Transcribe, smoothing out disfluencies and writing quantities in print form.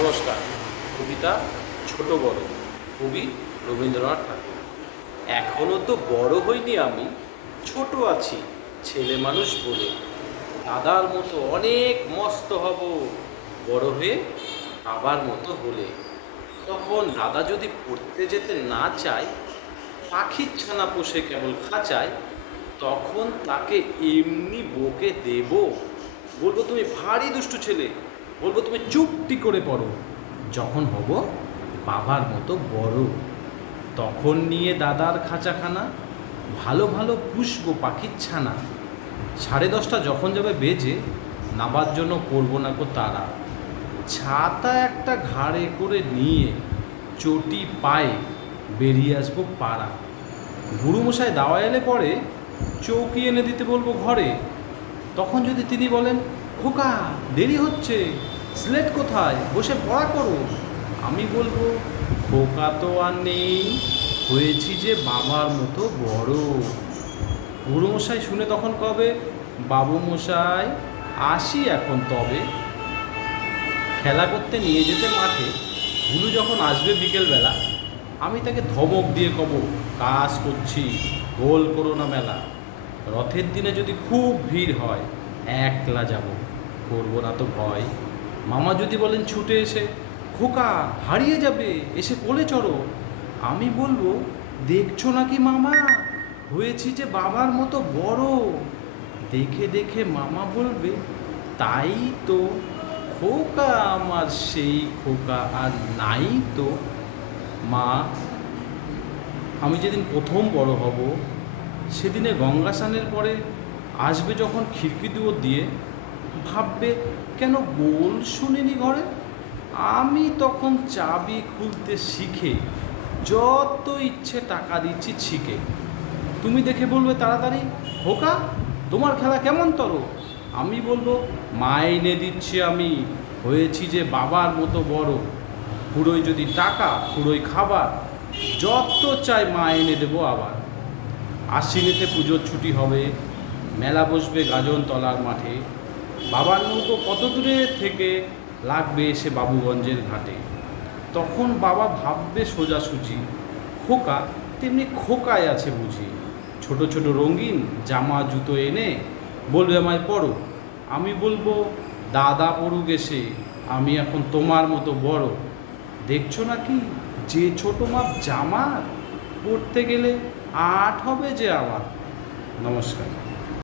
নমস্কার। কবিতা ছোট বড়, কবি রবীন্দ্রনাথ ঠাকুর। এখনো তো বড় হইনি আমি, ছোট আছি ছেলে মানুষ বলে। দাদার মতো অনেক মস্ত হব, বড় হয়ে বাবার মতো হলে। তখন দাদা যদি পড়তে যেতে না চায়, পাখির ছানা পোষে কেবল খাঁচায়, তখন তাকে এমনি বকে দেব, বলবো তুমি ভারী দুষ্টু ছেলে, বলবো তুমি চুপটি করে পড়ো। যখন হব বাবার মতো বড়, তখন নিয়ে দাদার খাঁচাখানা ভালো ভালো পুষবো পাখির ছানা। 10:30 যখন যাবে বেজে, নাবার জন্য করবো না কো তারা। ছাতা একটা ঘাড়ে করে নিয়ে চটি পায়ে বেরিয়ে আসবো পাড়া। গুরুমশাই দাওয়া এলে পরে চৌকি এনে দিতে বলবো ঘরে। তখন যদি তিনি বলেন, খোকা দেরি হচ্ছে, স্লেট কোথায়, বসে পড়া করো, আমি বলবো, খোকা তো আর নেই, হয়েছি যে বাবার মতো বড়। গুরুমশাই শুনে তখন কবে, বাবু মশাই আসি এখন তবে। খেলা করতে নিয়ে যেতে মাঠে ভুলু যখন আসবে বিকেলবেলা, আমি তাকে ধমক দিয়ে কব, কাজ করছি, গোল করো না মেলা। রথের দিনে যদি খুব ভিড় হয়, একলা যাব, করবো না তো ভয়। মামা যদি বলেন ছুটে এসে, খোকা হারিয়ে যাবে, এসে কোলে চড়ো, আমি বলবো, দেখছো নাকি মামা, হয়েছি যে বাবার মতো বড়। দেখে দেখে মামা বলবে, তাই তো, খোকা আমার সেই খোকা আর নাই তো। মা, আমি যেদিন প্রথম বড় হব, সেদিনে গঙ্গা স্নানের পরে আসবে যখন খিড়কি দুয়ার দিয়ে, ভাববে কেন গোল শুনিনি ঘরে। আমি তখন চাবি খুলতে শিখে যত ইচ্ছে টাকা দিচ্ছি ছিকে। তুমি দেখে বলবে তাড়াতাড়ি, খোকা তোমার খেলা কেমন তর। আমি বলবো, মাইনে দিচ্ছি আমি, হয়েছি যে বাবার মতো বড়। পুরোই যদি টাকা, পুরোই খাবার, যত চাই মা এনে দেবো আবার। আশ্বিনেতে পুজোর ছুটি হবে, মেলা বসবে গাজনতলার মাঠে। বাবার নৌকো কত দূরে থেকে লাগবে এসে বাবুগঞ্জের ঘাটে। তখন বাবা ভাববে সোজাসুজি, খোকা তেমনি খোকায় আছে বুঝি। ছোট ছোট রঙিন জামা জুতো এনে বলবে আমায় পড়ো। আমি বলবো, দাদা পড়ুক এসে, আমি এখন তোমার মতো বড়। দেখছো নাকি যে ছোট মাপ জামার, পড়তে গেলে 8 হবে যে আমার। নমস্কার।